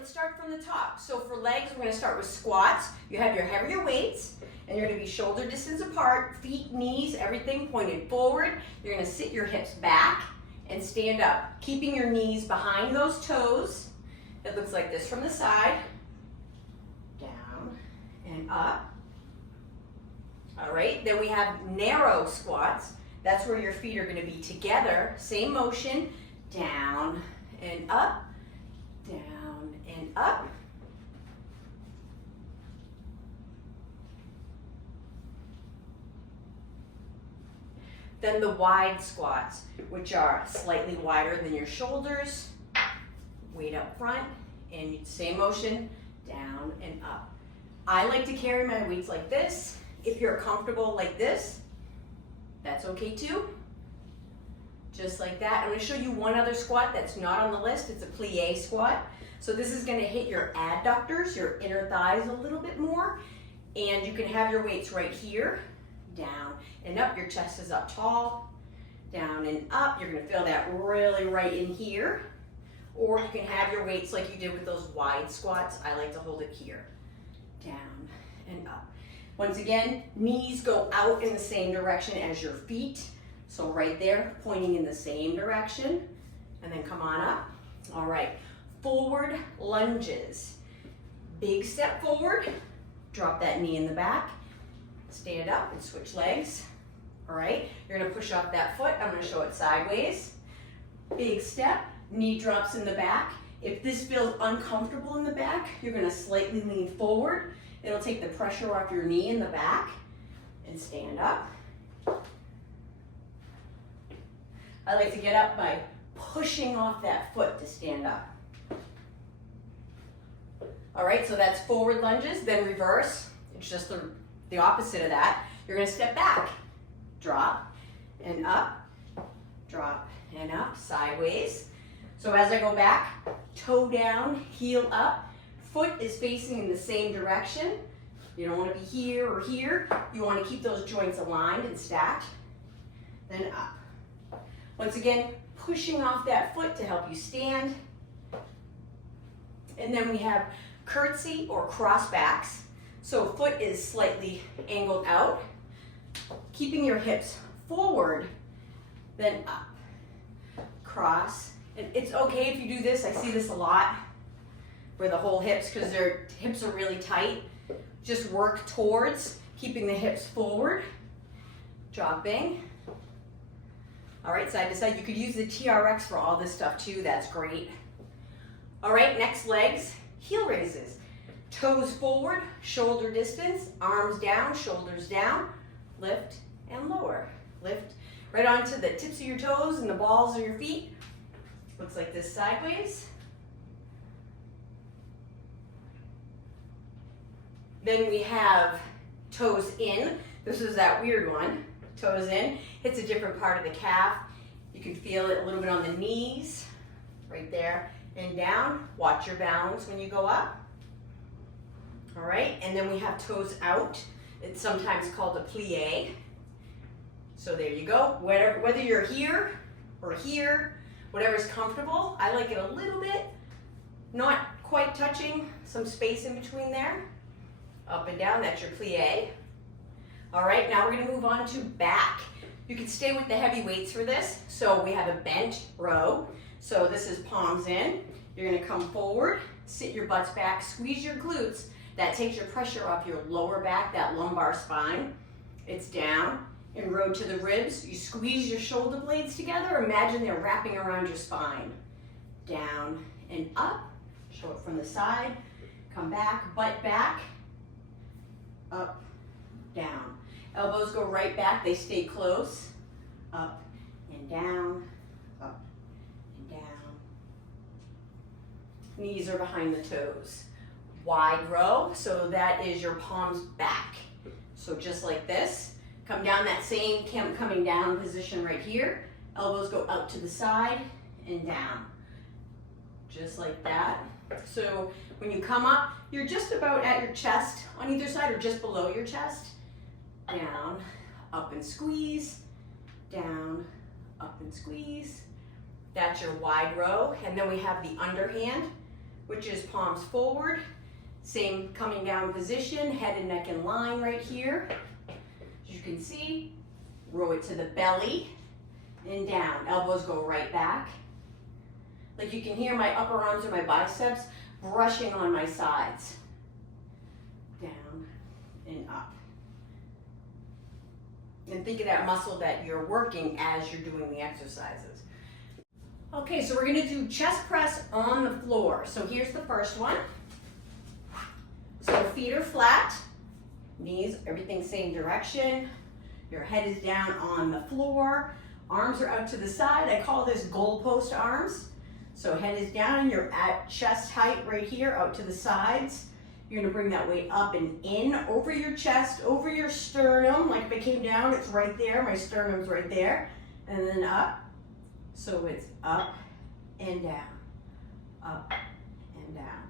let's start from the top. So for legs, we're gonna start with squats. You have your heavier weights, and you're gonna be shoulder distance apart, feet, knees, everything pointed forward. You're gonna sit your hips back and stand up, keeping your knees behind those toes. It looks like this from the side. Down and up. All right, then we have narrow squats. That's where your feet are gonna be together. Same motion, down and up, down and up. Then the wide squats, which are slightly wider than your shoulders, weight up front, and same motion, down and up. I like to carry my weights like this. If you're comfortable like this, that's okay too. Just like that. I'm going to show you one other squat that's not on the list. It's a plie squat. So this is going to hit your adductors, your inner thighs a little bit more. And you can have your weights right here, down and up. Your chest is up tall, down and up. You're going to feel that really right in here. Or you can have your weights like you did with those wide squats. I like to hold it here, down and up. Once again, knees go out in the same direction as your feet. So right there, pointing in the same direction. And then come on up. All right, forward lunges. Big step forward, drop that knee in the back, stand up and switch legs. All right, you're gonna push off that foot. I'm gonna show it sideways. Big step, knee drops in the back. If this feels uncomfortable in the back, you're gonna slightly lean forward. It'll take the pressure off your knee in the back and stand up. I like to get up by pushing off that foot to stand up. All right, so that's forward lunges, then reverse. It's just the opposite of that. You're gonna step back, drop and up, drop and up, sideways. So as I go back, toe down, heel up, foot is facing in the same direction. You don't want to be here or here. You want to keep those joints aligned and stacked. Then up. Once again, pushing off that foot to help you stand. And then we have curtsy or cross backs. So foot is slightly angled out. Keeping your hips forward, then up. Cross. And it's okay if you do this. I see this a lot for the whole hips because their hips are really tight. Just work towards keeping the hips forward, dropping. All right, side to side. You could use the TRX for all this stuff too. That's great. All right, next legs, heel raises. Toes forward, shoulder distance, arms down, shoulders down, lift and lower. Lift right onto the tips of your toes and the balls of your feet. Looks like this sideways. Then we have toes in. This is that weird one. Toes in. Hits a different part of the calf. You can feel it a little bit on the knees. Right there. And down. Watch your balance when you go up. All right. And then we have toes out. It's sometimes called a plie. So there you go. Whether you're here or here, whatever's comfortable. I like it a little bit. Not quite touching. Some space in between there. Up and down, that's your plie. All right, now we're gonna move on to back. You can stay with the heavy weights for this. So we have a bent row. So this is palms in. You're gonna come forward, sit your butts back, squeeze your glutes. That takes your pressure off your lower back, that lumbar spine. It's down and row to the ribs. You squeeze your shoulder blades together. Imagine they're wrapping around your spine. Down and up. Show it from the side. Come back, butt back. Up, down. Elbows go right back, they stay close. Up and down, up and down. Knees are behind the toes. Wide row, so that is your palms back. So just like this, come down that same coming down position right here. Elbows go out to the side and down. Just like that. So when you come up, you're just about at your chest on either side or just below your chest. Down, up and squeeze, down, up and squeeze. That's your wide row. And then we have the underhand, which is palms forward, same coming down position, head and neck in line right here. As you can see, row it to the belly and down. Elbows go right back. Like you can hear my upper arms or my biceps brushing on my sides. Down and up. And think of that muscle that you're working as you're doing the exercises. Okay, so we're gonna do chest press on the floor. So here's the first one. So feet are flat, knees, everything same direction. Your head is down on the floor. Arms are out to the side. I call this goalpost arms. So head is down, you're at chest height right here, out to the sides. You're gonna bring that weight up and in, over your chest, over your sternum. Like if it came down, it's right there, my sternum's right there. And then up. So it's up and down, up and down.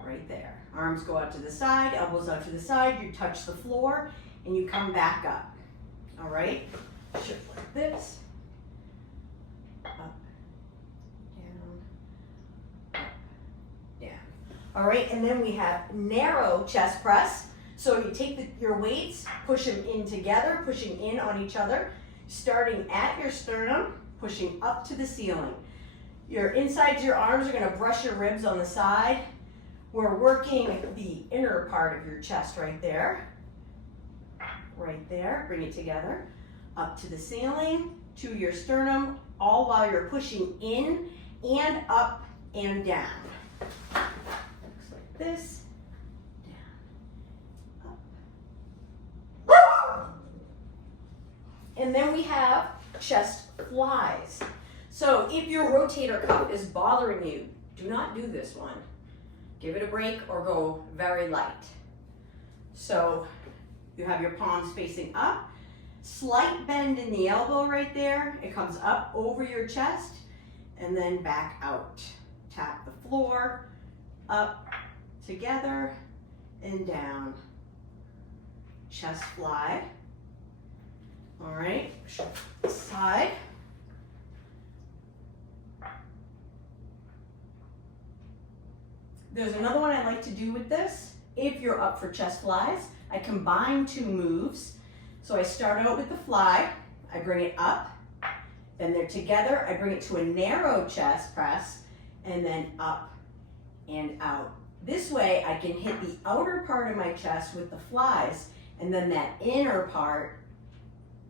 Right there. Arms go out to the side, elbows out to the side, you touch the floor, and you come back up. All right? Shift like this. Up, down, up, down. All right, and then we have narrow chest press. So you take your weights, push them in together, pushing in on each other, starting at your sternum, pushing up to the ceiling. Your insides of your arms are gonna brush your ribs on the side. We're working the inner part of your chest right there. Right there, bring it together. Up to the ceiling, to your sternum, all while you're pushing in and up and down. Looks like this, down, up. And then we have chest flies. So if your rotator cuff is bothering you, do not do this one. Give it a break or go very light. So you have your palms facing up, slight bend in the elbow right there. It comes up over your chest and then back out. Tap the floor, up, together, and down. Chest fly. All right, side. There's another one I like to do with this. If you're up for chest flies, I combine two moves. So I start out with the fly, I bring it up, then they're together, I bring it to a narrow chest press, and then up and out. This way I can hit the outer part of my chest with the flies, and then that inner part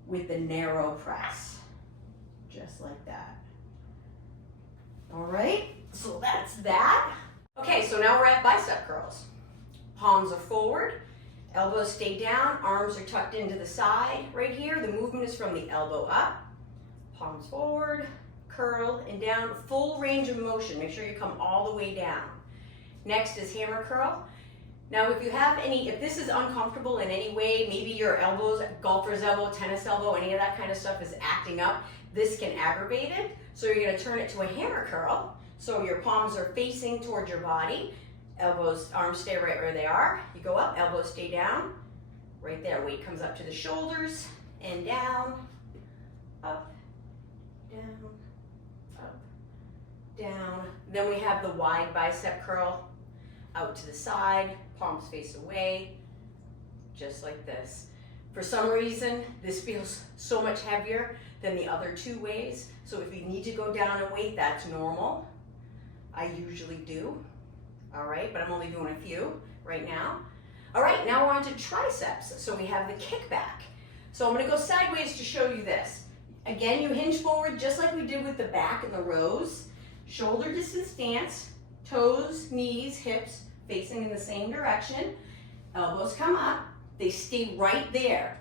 with the narrow press, just like that. All right, so that's that. Okay, so now we're at bicep curls. Palms are forward, elbows stay down, arms are tucked into the side right here. The movement is from the elbow up, palms forward, curl and down, full range of motion. Make sure you come all the way down. Next is hammer curl. Now if you have if this is uncomfortable in any way, maybe your elbows, golfer's elbow, tennis elbow, any of that kind of stuff is acting up, this can aggravate it. So you're gonna turn it to a hammer curl. So your palms are facing towards your body, elbows, arms stay right where they are. You go up, elbows stay down, right there. Weight comes up to the shoulders and down, up, down, up, down. Then we have the wide bicep curl, out to the side, palms face away, just like this. For some reason, this feels so much heavier than the other two ways. So if you need to go down in weight, that's normal. I usually do. All right, but I'm only doing a few right now. All right, now we're on to triceps. So we have the kickback. So I'm gonna go sideways to show you this. Again, you hinge forward just like we did with the back and the rows. Shoulder distance stance, toes, knees, hips facing in the same direction. Elbows come up, they stay right there.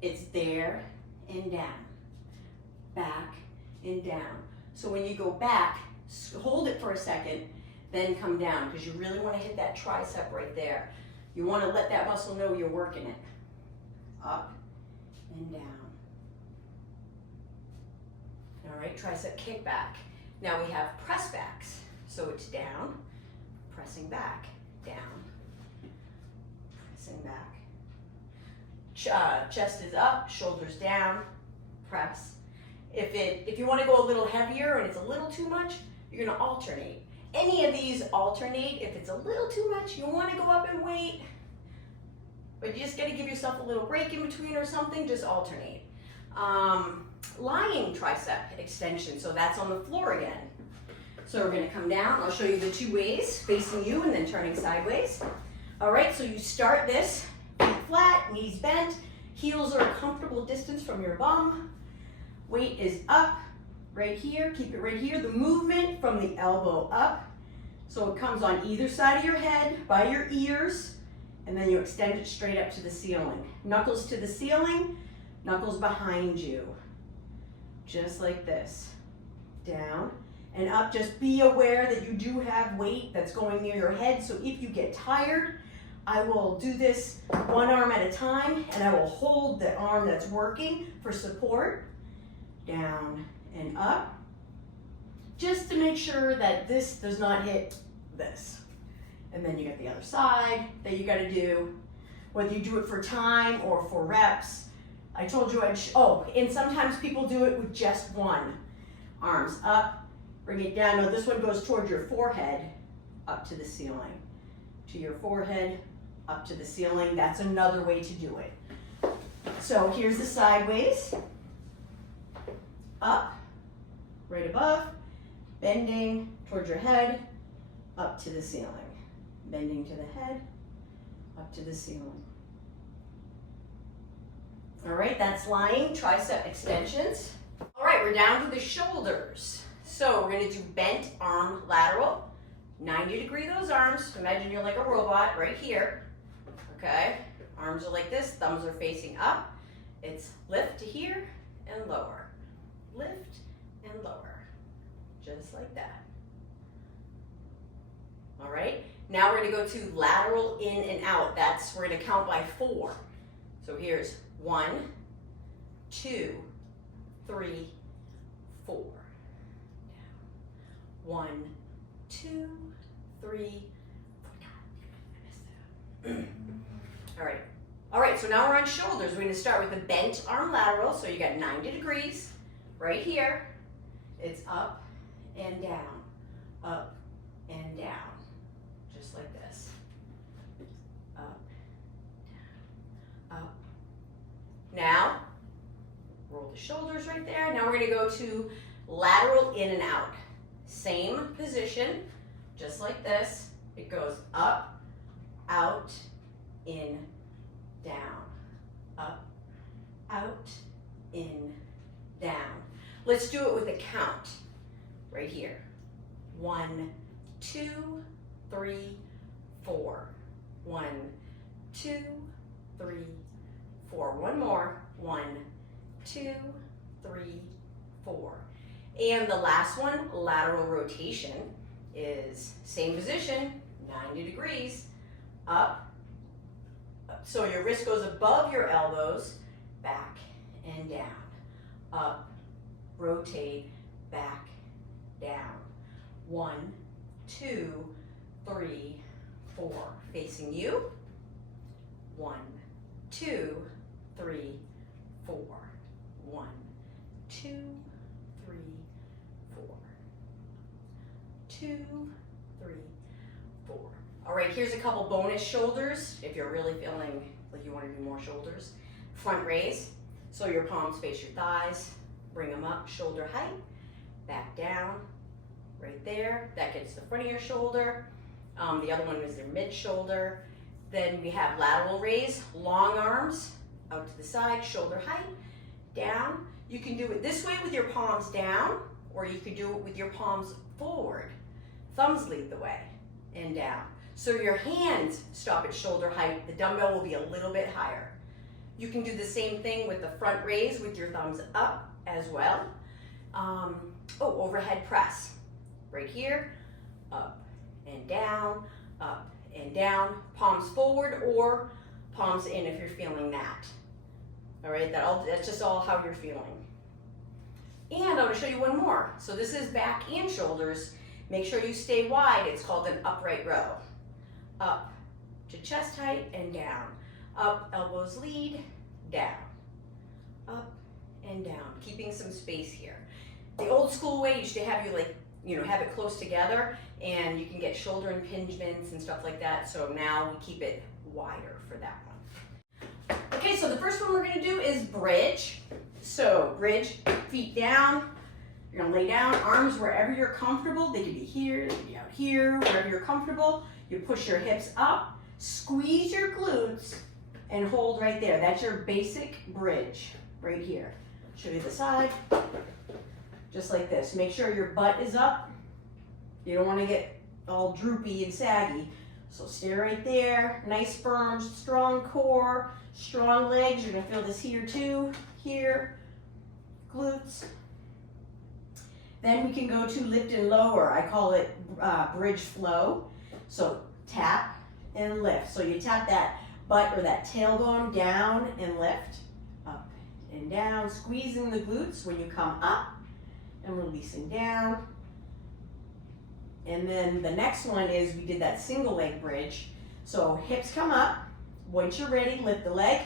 It's there and down, back and down. So when you go back, hold it for a second, then come down, because you really want to hit that tricep right there. You want to let that muscle know you're working it. Up and down. All right, tricep kickback. Now we have press backs. So it's down, pressing back, down, pressing back. Chest is up, shoulders down, press. If you want to go a little heavier and it's a little too much, you're going to alternate. any of these, alternate. If it's a little too much, you want to go up and wait, but you just got to give yourself a little break in between or something, just alternate. Lying tricep extension, so that's on the floor again. So we're going to come down. I'll show you the two ways, facing you and then turning sideways. All right, so you start this, feet flat, knees bent, heels are a comfortable distance from your bum. Weight is up right here, keep it right here. The movement from the elbow up, so it comes on either side of your head, by your ears, and then you extend it straight up to the ceiling. Knuckles to the ceiling, knuckles behind you. Just like this. Down and up. Just be aware that you do have weight that's going near your head, so if you get tired, I will do this one arm at a time, and I will hold the arm that's working for support. Down and up. Just to make sure that this does not hit this. And then you got the other side that you got to do, whether you do it for time or for reps. I told you and sometimes people do it with just one. Arms up, bring it down. No, this one goes towards your forehead, up to the ceiling. To your forehead, up to the ceiling. That's another way to do it. So here's the sideways. Up, right above, bending towards your head, up to the ceiling. Bending to the head, up to the ceiling. All right, that's lying tricep extensions. All right, we're down to the shoulders. So we're gonna do bent arm lateral. 90-degree those arms. Imagine you're like a robot right here. Okay, arms are like this, thumbs are facing up. It's lift to here and lower. Lift and lower, just like that. All right, now we're gonna go to lateral in and out. We're gonna count by 4. So here's 1, 2, 3, 4. 1, 2, 3, 4. All right, so now we're on shoulders. We're gonna start with the bent arm lateral. So you got 90 degrees right here. It's up and down, up and down, just like this. Up, down, up. Now, roll the shoulders right there. Now we're gonna go to lateral in and out. Same position, just like this. It goes up, out, in, down, up, out, in, down. Let's do it with a count right here. 1, 2, 3, 4. 1, 2, 3, 4. One more. 1, 2, 3, 4. And the last one, lateral rotation, is same position, 90 degrees, up. So your wrist goes above your elbows, back and down, up, rotate, back, down. 1, 2, 3, 4. Facing you. 1, 2, 3, 4. 1, 2, 3, 4. 2, 3, 4. All right, here's a couple bonus shoulders if you're really feeling like you want to do more shoulders. Front raise, so your palms face your thighs, bring them up, shoulder height, back down, right there. That gets the front of your shoulder. The other one is their mid shoulder. Then we have lateral raise, long arms, out to the side, shoulder height, down. You can do it this way with your palms down, or you could do it with your palms forward. Thumbs lead the way, and down. So your hands stop at shoulder height. The dumbbell will be a little bit higher. You can do the same thing with the front raise with your thumbs up as well. Overhead press. Right here, up and down, palms forward or palms in if you're feeling that. All right, that's just all how you're feeling. And I'm gonna show you one more. So this is back and shoulders. Make sure you stay wide. It's called an upright row. Up to chest height and down. Up, elbows lead, down. Up and down, keeping some space here. The old school way used to have you like have it close together, and you can get shoulder impingements and stuff like that. So now we keep it wider for that one. Okay, so the first one we're gonna do is bridge. So bridge, feet down. You're gonna lay down, arms wherever you're comfortable. They can be here, they can be out here, wherever you're comfortable. You push your hips up, squeeze your glutes, and hold right there. That's your basic bridge right here. Show you the side, just like this. Make sure your butt is up. You don't want to get all droopy and saggy. So stay right there, nice firm, strong core, strong legs. You're gonna feel this here too, here, glutes. Then we can go to lift and lower. I call it bridge flow. So tap and lift. So you tap that butt or that tailbone down and lift, up and down, squeezing the glutes when you come up and releasing down. And then the next one is we did that single leg bridge. So hips come up. Once you're ready, lift the leg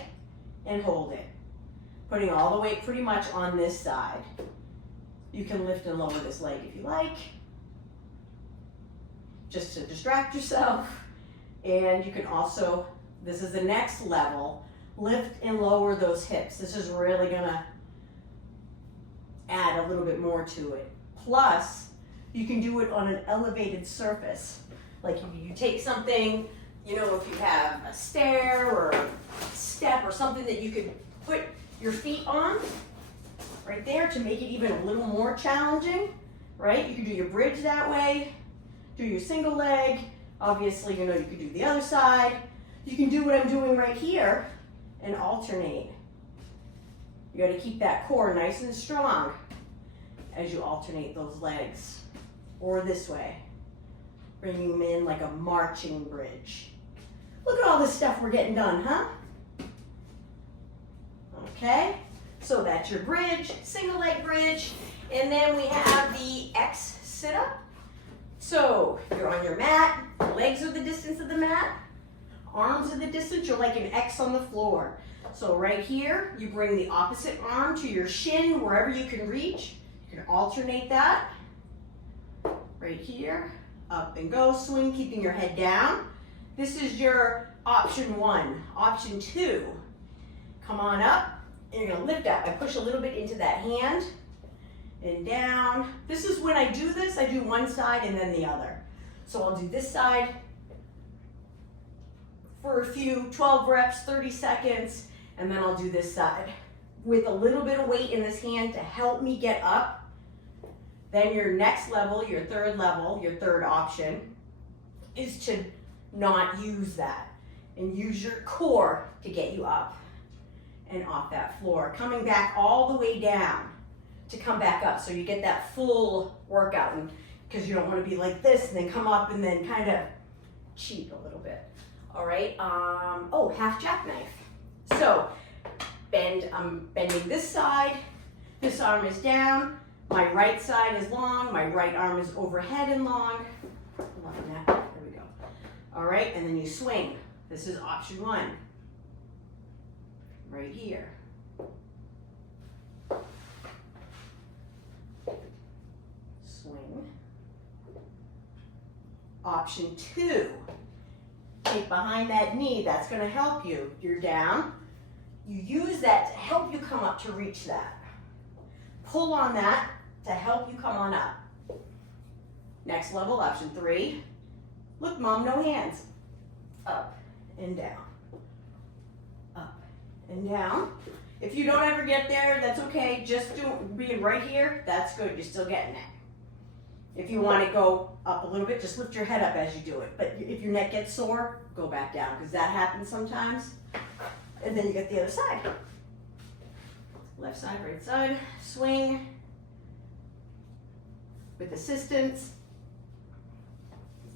and hold it. Putting all the weight pretty much on this side. You can lift and lower this leg if you like, just to distract yourself. And you can also, this is the next level, lift and lower those hips. This is really gonna add a little bit more to it. Plus, you can do it on an elevated surface. Like you take something, if you have a stair or a step or something that you could put your feet on, right there, to make it even a little more challenging, right? You can do your bridge that way, do your single leg. Obviously, you could do the other side. You can do what I'm doing right here and alternate. You gotta keep that core nice and strong as you alternate those legs. Or this way, bringing them in like a marching bridge. Look at all this stuff we're getting done, huh? Okay. So that's your bridge, single leg bridge, and then we have the X sit-up. So you're on your mat, legs are the distance of the mat, arms are the distance, you're like an X on the floor. So right here, you bring the opposite arm to your shin, wherever you can reach. You can alternate that. Right here, up and go, swing, keeping your head down. This is your option 1. Option 2, come on up. And you're gonna lift up. I push a little bit into that hand and down. This is when I do this, I do one side and then the other. So I'll do this side for a few, 12 reps, 30 seconds, and then I'll do this side with a little bit of weight in this hand to help me get up. Then your next level, your third option is to not use that and use your core to get you up and off that floor, coming back all the way down to come back up, so you get that full workout, and because you don't want to be like this and then come up and then kind of cheat a little bit. All right, half jackknife. So I'm bending this side, this arm is down, my right side is long, my right arm is overhead and long. There we go. All right, and then you swing. This is option 1. Right here. Swing. Option 2, take behind that knee. That's going to help you. You're down. You use that to help you come up to reach that. Pull on that to help you come on up. Next level, option 3. Look, Mom, no hands. Up and down. And down. If you don't ever get there, that's okay. Just being right here, that's good. You're still getting it. If you want to go up a little bit, just lift your head up as you do it. But if your neck gets sore, go back down, because that happens sometimes. And then you get the other side. Left side, right side, swing with assistance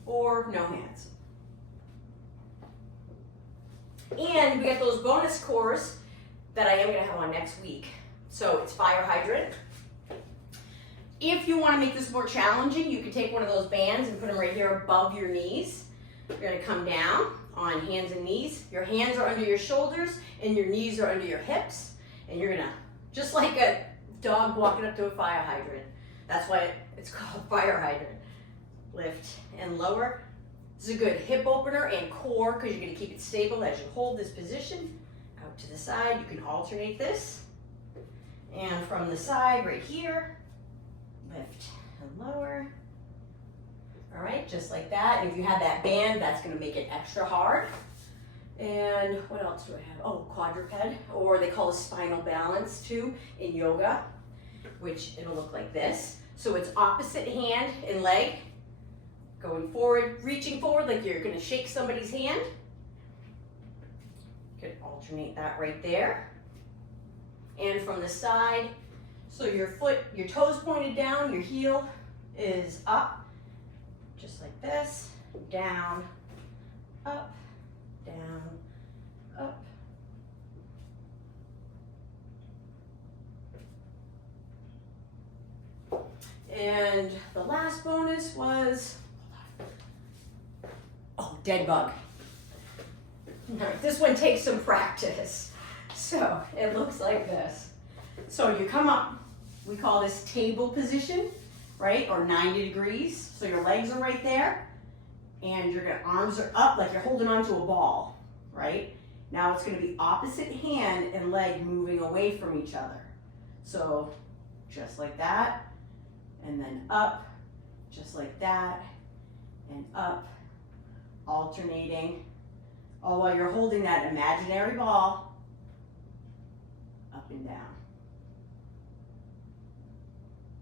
or no hands. And we get those bonus cores that I am going to have on next week. So it's fire hydrant. If you want to make this more challenging, you can take one of those bands and put them right here above your knees. You're going to come down on hands and knees. Your hands are under your shoulders and your knees are under your hips. And you're going to, just like a dog walking up to a fire hydrant. That's why It's called fire hydrant. Lift and lower. This is a good hip opener and core because you're going to keep it stable as you hold this position. Out to the side, you can alternate this. And from the side right here, lift and lower. All right, just like that. And if you have that band, that's going to make it extra hard. And what else do I have? Oh, quadruped, or they call it spinal balance too in yoga, which it'll look like this. So it's opposite hand and leg, going forward, reaching forward like you're going to shake somebody's hand. You could alternate that right there. And from the side, so your foot, your toes pointed down, your heel is up, just like this, down, up, down, up. And the last bonus was, oh, dead bug. All right, this one takes some practice. So it looks like this. So you come up, we call this table position, right? Or 90 degrees. So your legs are right there and your arms are up like you're holding onto a ball, right? Now it's going to be opposite hand and leg moving away from each other. So just like that, and then up, just like that, and up, alternating, all while you're holding that imaginary ball up and down.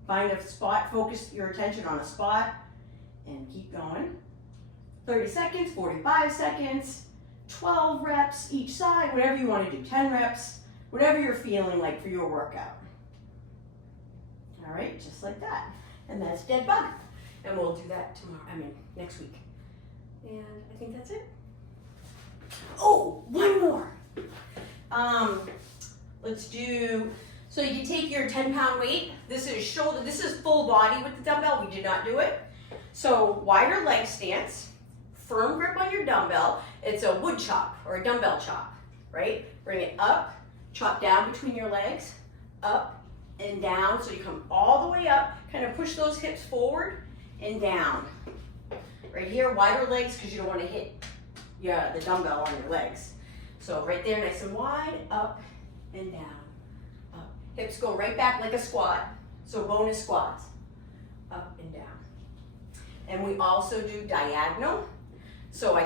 Find a spot, focus your attention on a spot, and keep going. 30 seconds, 45 seconds, 12 reps each side, whatever you want to do, 10 reps, whatever you're feeling like for your workout. All right, just like that. And that's dead bug. And we'll do that next week. And I think that's it. Oh, one more. Let's do, so you can take your 10-pound weight. This is shoulder, this is full body with the dumbbell. We did not do it. So wider leg stance, firm grip on your dumbbell. It's a wood chop or a dumbbell chop, right? Bring it up, chop down between your legs, up and down. So you come all the way up, kind of push those hips forward and down. Right here, wider legs because you don't want to hit the dumbbell on your legs. So right there, nice and wide, up and down, up. Hips go right back like a squat. So bonus squats, up and down. And we also do diagonal. So I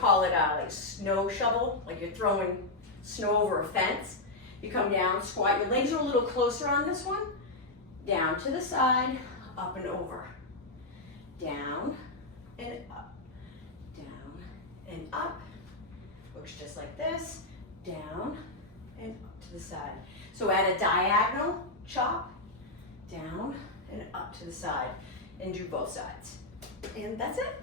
call it like snow shovel, like you're throwing snow over a fence. You come down, squat, your legs are a little closer on this one. Down to the side, up and over. Down and up, down and up. Looks just like this, down and up to the side. So add a diagonal chop, down and up to the side, and do both sides. And that's it.